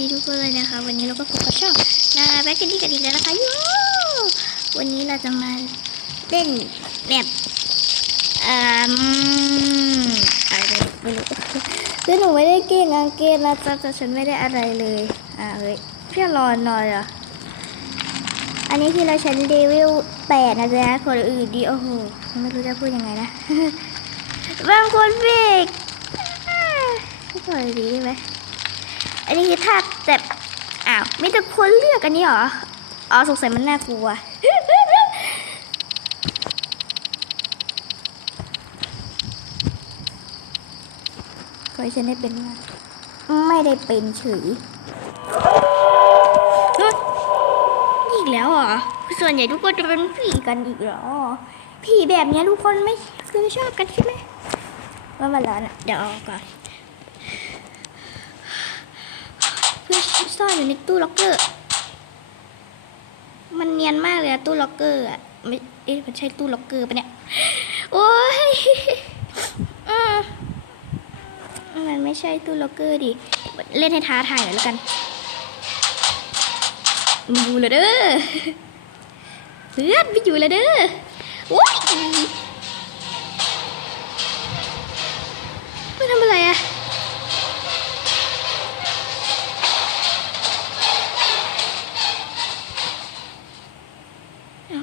ดีทุกคนเลยนะคะ วันนี้เราก็พบกับช่องนาแบ็คแคนดี้กันอีกแล้วนะคะยูวันนี้เราจะมาเล่นแบบเอ่ออะไรไม่รู้คือหนูไม่ได้เก่งอังเกฤษนะจ๊ะแต่ฉันไม่ได้อะไรเลยอ่าเฮ้ยเพื่อรอนหน่อยเหรออันนี้คือเราชั้นเดวิลแปดนะจ๊ะคนอื่นดีโอ้โหไม่รู้จะพูดยังไงนะบางคนเบรกไม่ปล่อยดีได้ไหมอันนี้คือถ้า แบบอ้าวมีแต่คนเลือกอันนี้เหรอ อ๋อสงสัยมันน่ากลัว ก็ให้ฉันได้เป็นว่าไม่ได้เป็นเฉยเฮ้ยอีกแล้วเหรอ ส่วนใหญ่ทุกคนจะเป็นผีกันอีกเหรอ ผีแบบเนี้ยทุกคนไม่คือไม่ชอบกันใช่ไหมว่ามาแล้วนะเดี๋ยวเอาก่อน เพื่อ ซ่อนอยู่ในตู้ล็อกเกอร์ มันเนียนมากเลยอะตู้ล็อกเกอร์อะไม่เอ๊ะมันใช่ตู้ล็อกเกอร์ปะเนี่ย โอ้ยอมันไม่ใช่ตู้ล็อกเกอร์ดิ เล่นให้ท้าทายหน่อยแล้วกันมาอยู่เลยเด้อเพื่อนไปอยู่เลยเด้อโอ้ยไม่ทำอะไรอะ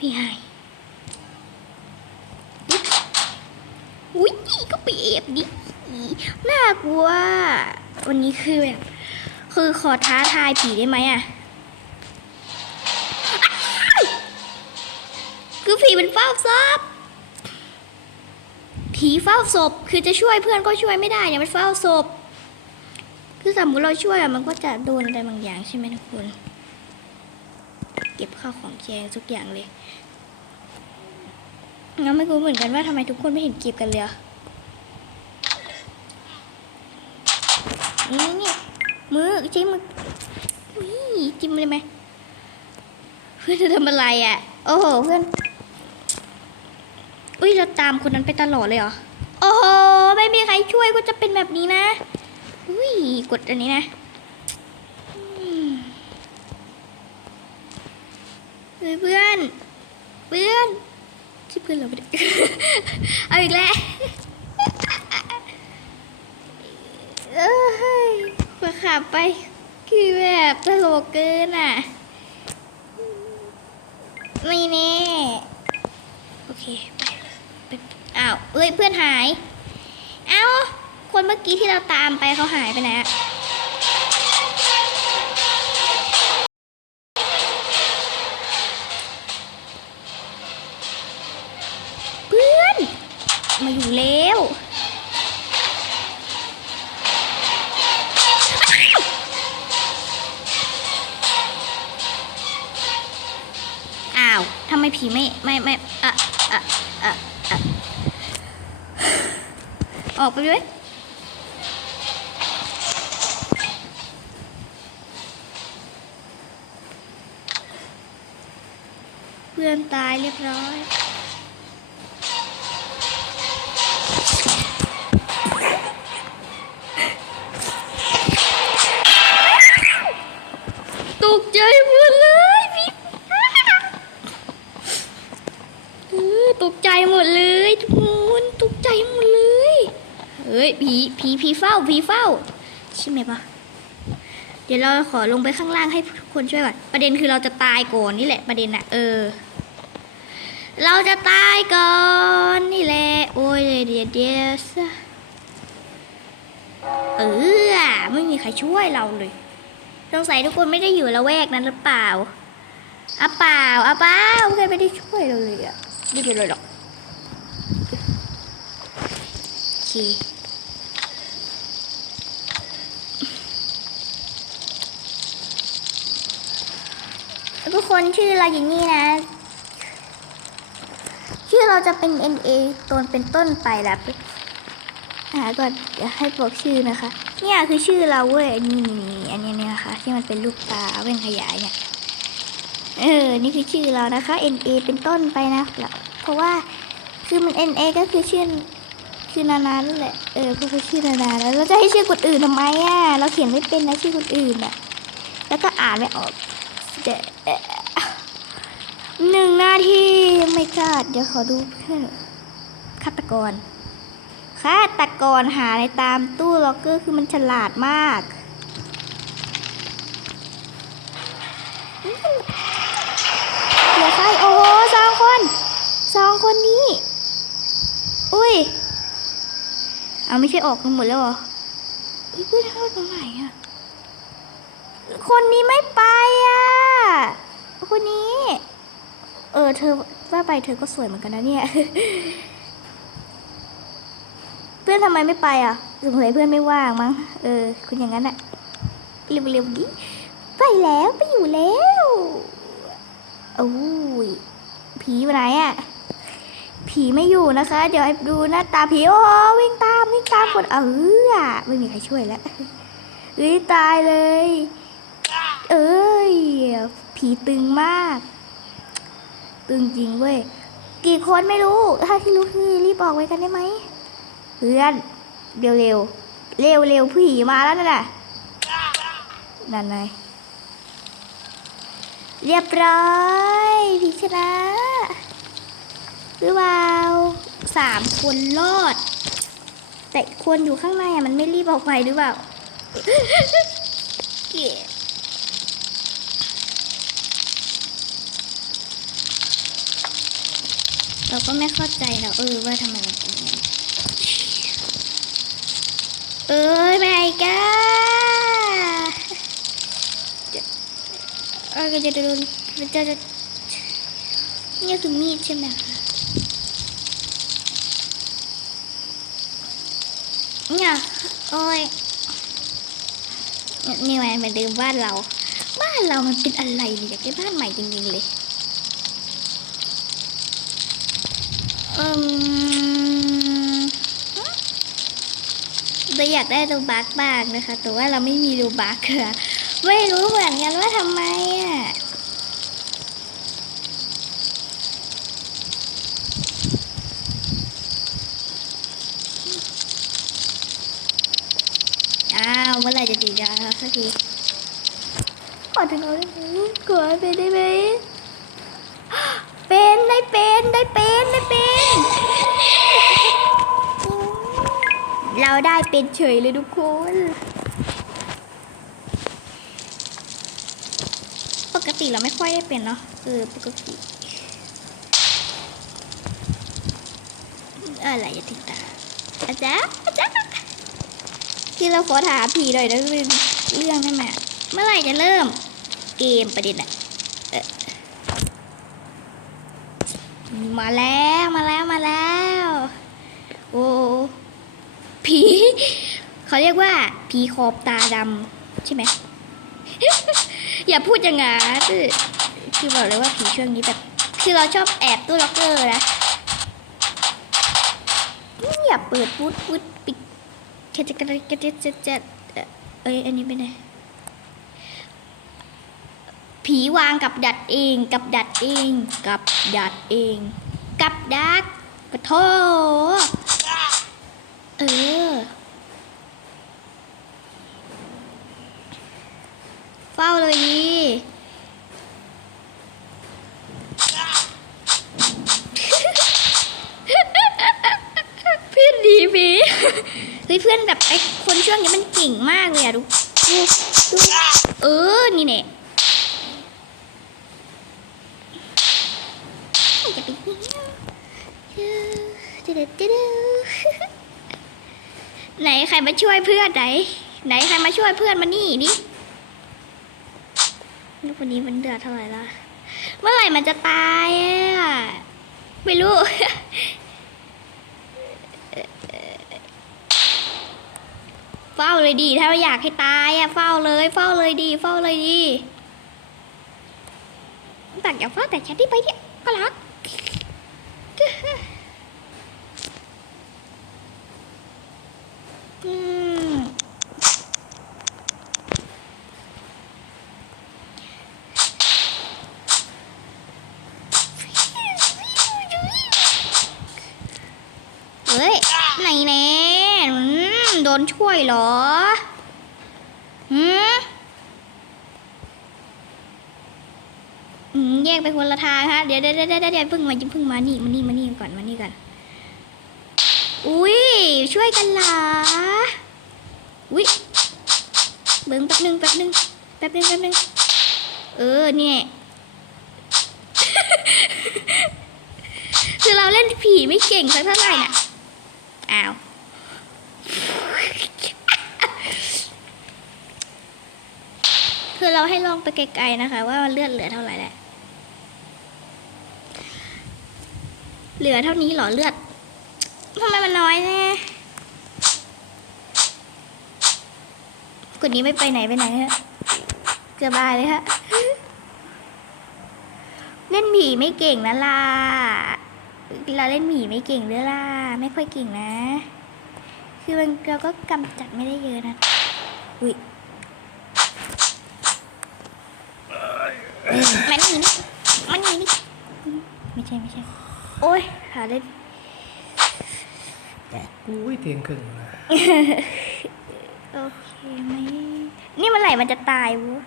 พี่หายอุ้ยก็ไปแอบดิ น่ากลัว วันนี้คือแบบ คือขอท้าทายผีได้ไหมอะคือผีมันเฝ้าศพผีเฝ้าศพ คือจะช่วยเพื่อนก็ช่วยไม่ได้เนี่ยมันเฝ้าศพ คือสมมติเราช่วยอะมันก็จะโดนอะไรบางอย่างใช่ไหมทุกคน เก็บข้าวของแจงทุกอย่างเลยงั้นไม่รู้เหมือนกันว่าทำไมทุกคนไม่เห็นเก็บกันเลยอะนี่นี่มือจิ้มมืออุ้ยจิ้มเลยไหมเพื่อนจะทำอะไรอะ โอ้โหเพื่อน อุ้ยเราตามคนนั้นไปตลอดเลยเหรอ โอ้โหไม่มีใครช่วยก็จะเป็นแบบนี้นะ อุ้ยกดอันนี้นะอืม เพื่อนเพื่อนที่เพื่อนเราไปเอาอีกแล้วเอ้ยมาขับไปคือแบบตลกเกินอะ ไม่แน่ โอเคไปไปอ้าวเอ้ยเพื่อนหาย เอ้า คนเมื่อกี้ที่เราตามไปเขาหายไปไหนอะ ไม่ไม่ไม่อะอะอะอะออกไปด้วยเพื่อนตายเรียบร้อย ผีผีเฝ้าผีเฝ้า ใช่ไหมปะเดี๋ยวเราขอลงไปข้างล่างให้ทุกคนช่วยก่อนประเด็นคือเราจะตายก่อนนี่แหละประเด็นอะเออ เราจะตายก่อนนี่แหละโอ้ยเดี๋ยวเดี๋ยวเออไม่มีใครช่วยเราเลยสงสัยทุกคนไม่ได้อยู่ละแวกนั้นหรือเปล่าอะเปล่าอะเปล่าใครไม่ได้ช่วยเราเลยอะไม่เป็นไรหรอกโอเค คนชื่อเราอย่างนี้นะ ชื่อเราจะเป็น NA ตนเป็นต้นไปแล้วหาก่อนเดี๋ยวให้บอกชื่อนะคะ เนี่ยคือชื่อเราเว้ยนี่นี่อันนี้เนี่ยนะคะ ที่มันเป็นลูกตาแว่นขยายเนี่ยเออนี่คือชื่อเรานะคะ NA เป็นต้นไปนะเพราะว่าคือมัน NA ก็คือชื่อชื่อนานานั่นแหละเออก็คือชื่อนานาแล้วเราจะให้ชื่อคนอื่นทำไมอะเราเขียนไม่เป็นนะชื่อคนอื่นอะแล้วก็อ่านไม่ออกเดี๋ยว หนึ่งนาทีไม่กล้าเดี๋ยวขอดูเพื่อนฆาตกรฆาตกรหาในตามตู้ล็อกเกอร์คือมันฉลาดมากเหลือใครโอ้โหสองคนสองคนนี้ อุ้ยเอาไม่ใช่ออกกันหมดแล้วเหรอเฮ้ยเพื่อนเข้าตรงไหนอะคนนี้ไม่ไปอะคนนี้ เออ เธอว่าไปเธอก็สวยเหมือนกันนะเนี่ย เพื่อนทำไมไม่ไปอะสงสัยเพื่อนไม่ว่างมั้ง เออ คุณอย่างนั้นอะเร็วๆดิไปแล้วไปอยู่แล้วโอ้ยผีอยู่ไหนอะผีไม่อยู่นะคะ เดี๋ยวให้ดูหน้าตาผีโอ้หวิ่งตามวิ่งตามคนเออไม่มีใครช่วยแล้วเอ้ยตายเลย เอ้ยผีตึงมาก ตึงจริงเว้ย กี่คนไม่รู้ ถ้าที่รู้คือรีบบอกไว้กันได้ไหมเพื่อนเร็วเร็วเร็วเร็วผีมาแล้วนั่นน่ะนั่นไงเรียบร้อยผีชนะหรือเปล่าสามคนรอด แต่คนอยู่ข้างในอะมันไม่รีบออกไปหรือเปล่าเกลียด เราก็ไม่เข้าใจนะเออว่าทำไมมันเป็นอย่างนั้เอ้ยไม่ก้าเออจะโดนจะจะนี่คือมีดใช่ไหมคะเนี่ยโอ้ยนี่ไงเหมือนเดิมบ้านเรา บ้านเรามันเป็นอะไรเนี่ยอยากได้บ้านใหม่จริงๆเลย อืม เราอยากได้ดูบักบ้างนะคะ แต่ว่าเราไม่มีดูบักค่ะ ไม่รู้เหมือนกันว่าทำไมอะอ้าวเมื่อไรจะดีดาวสักทีขอถึงเอาได้ไหมขอให้เป็นได้ไหม เป็นได้เป็นได้เป็นได้เป็น เราได้เป็นเฉยเลยทุกคนปกติเราไม่ค่อยได้เป็นเนาะเออปกติอะไรอย่าติดตาอาจารย์อาจารย์ที่เราขอถามผีหน่อยนะเป็นเรื่องได้ไหมเมื่อไหร่จะเริ่ม เกมประเด็นอะ มาแล้วมาแล้วมาแล้ว โอ้ผีเขาเรียกว่าผีขอบตาดำใช่ไหม อย่าพูดอย่างนั้นคือบอกเลยว่าผีช่วงนี้แบบคือเราชอบแอบตู้ล็อกเกอร์นะอย่าเปิดปุ๊ดปุ๊ดปิดแค่จะกระดิกระดิกจะจะเอ้ยอันนี้เป็นไง ผีวางกับดัดเอง กับดัดเอง กับดัดเอง กับดักกระโทเออ เฝ้าเลยดีเพื่อนดีพีเฮ้ยเพื่อนแบบไอ้คนช่วงนี้มันเก่งมากเลยอะดู ดูดูเออ นี่เนี่ย จะไป ไหนใครมาช่วยเพื่อนไหน ไหนใครมาช่วยเพื่อนมานี่ดิลูกคนนี้มันเดือดเท่าไหร่ละเมื่อไหร่มันจะตายอะไม่รู้เฝ้าเลยดีถ้าอยากให้ตายอะเฝ้าเลย เฝ้าเลยดีเฝ้าเลยดีตักอย่าเฝ้าแต่ฉันที่ไปเนี่ยก็รัก อืม เฮ้ย ไหนแน่โดนช่วยเหรอหืมแยกไปคนละทางฮะ เดี๋ยวเดี๋ยวเดี๋ยวเดี๋ยวเดี๋ยวเพิ่งมาเพิ่งมานี่มานี่มานี่ก่อนมานี่ก่อน อุ้ยช่วยกันหรออุ้ยเบิ้งแป๊บนึงแป๊บนึงแป๊บนึงแป๊บนึงเออเนี่ยคือเราเล่นผีไม่เก่งสักเท่าไหร่น่ะอ้าวคือเราให้ลองไปไกลๆนะคะ ว่าเลือดเหลือเท่าไหร่แหละเหลือเท่านี้หรอเลือด ทำไมมันน้อยแน่คนนี้ไม่ไปไหนไปไหนฮะสบายเลยฮะ เล่นผีไม่เก่งนะล่ะ เราเล่นผีไม่เก่งด้วยล่ะ ไม่ค่อยเก่งนะ คือมันเราก็กำจัดไม่ได้เยอะนะ อุ้ยมันหนีนี่มันหนีนี่ไม่ใช่ไม่ใช่ โอ้ยหาเล่น อุ้ยเตียงครึ่งนะโอเคไหมนี่เมันไหลมันจะตายวะ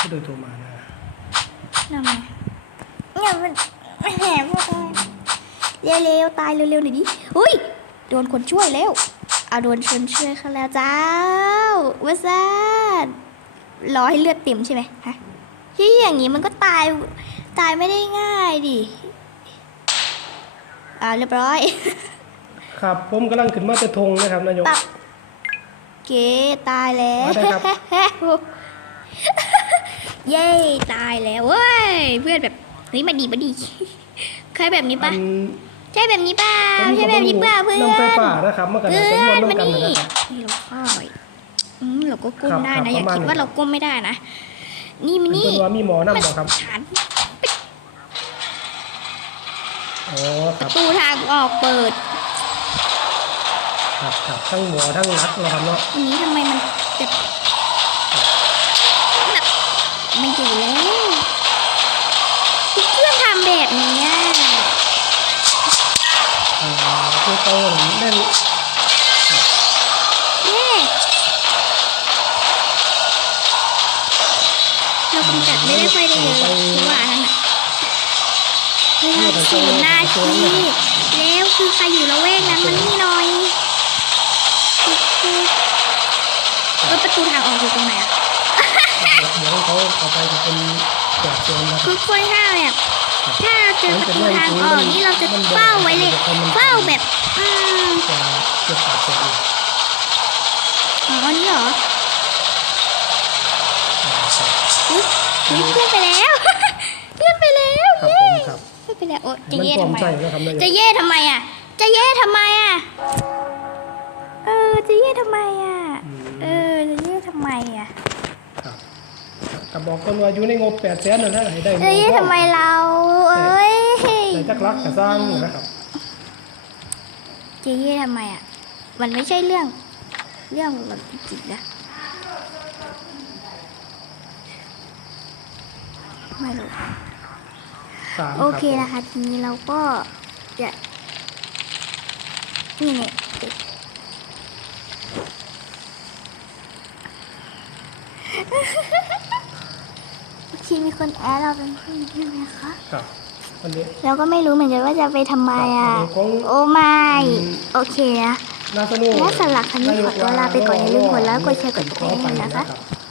ก็เดินโทรมานะทำไมเนี่ยมันมันแหบตายเร็วๆตายเร็วๆหน่อยดิอุ้ยโดนคนช่วยแล้วเอาโดนคนช่วยเขาแล้วเจ้าวาซานรอให้เลือดเต็มใช่ไหมฮะที่อย่างนี้มันก็ตายตายไม่ได้ง่ายดิ อ่าเรียบร้อย ครับผมกำลังขึ้นมาจะทงนะครับนายก ปักเก๋ตายแล้วมาได้ครับ เย้ตายแล้วเว้ยเพื่อนแบบเฮ้ยมาดีมาดีเคยแบบนี้อัปะนใช่แบบนี้เปล่าผมใช่แบบนี้เปล่าเพื่อนนำไฟป่านะครับเมื่อกันเพื่จะอร่วมนมาน้ำกันนี่นะครับ นี่เราค่อยอืมเราก็ก้มครับได้ครับนะอย่าประมาณคิดนี้ว่าเราก้มไม่ได้นะนี่มันเป็นนี่ตัวามีหมอนำบ่ครับฐา นอ๋อคปรับระตูทางออกเปิด ครับครับทั้งหมอทั้งรักนะครับเนาะวันนี้ทำไมมันจะแบบมันอยู่แล้วที่เพื่อนทำแบบนี้อะอ่าตัวโตเล่นเย้เราคงจัดไม่ได้ค่อยได้เยอะเพ เวลาศูนย์นาทีแล้วคือใครอยู่ละแวกนั้นมันนี่หน่อยคือคือเออประตูทางออกอยู่ตรงไหนอะหมอของเขาต่อไปจะเป็นแจกโจรนะครับคือค่อยห้าแบบถ้าเราเจอประตูทางออกนี่เราจะเฝ้าไว้เลยเฝ้าแบบอืมจะเก็บปากโจรอ๋ออันนี้เหรออ่าครับอุ๊ยอุ๊ยเพื่อนไปแล้ว ไปแล้วโอ้จะมันเย่พร้อทำมไมใจอะนะครับนายกจะเย่ทำไมอะ จะเย่ทำไมอะ เออ จะเย่ทำไมอะ เออ จะเย่ทำไมอะครับแต่บอกคนว่าอยู่ในงบแปดแสนนั่นแหละให้ได้จะเย่ทำไมเราเอ้ยในจักรักกระสร้างนะครับจะเย่ทำไมอะ มันไม่ใช่เรื่อง เรื่องแบบจิตนะไม่รู้ สามโอเครับนะคะทีนี้เราก็จะนี่เนี่ยโอเคมีคนแอดเราเป็นผู้หญิงใช่ไหมคะครับวันนี้เราก็ไม่รู้เหมือนกันว่าจะไปทำไมอะครับของโอ้ไม่อืมโอเคนะน่าสนุกและสำหรับครั้งนี้ขอตัวลาไปก่อนอย่าลืมกดไลค์กดแชร์กดติดตามให้ด้วยนะคะรับ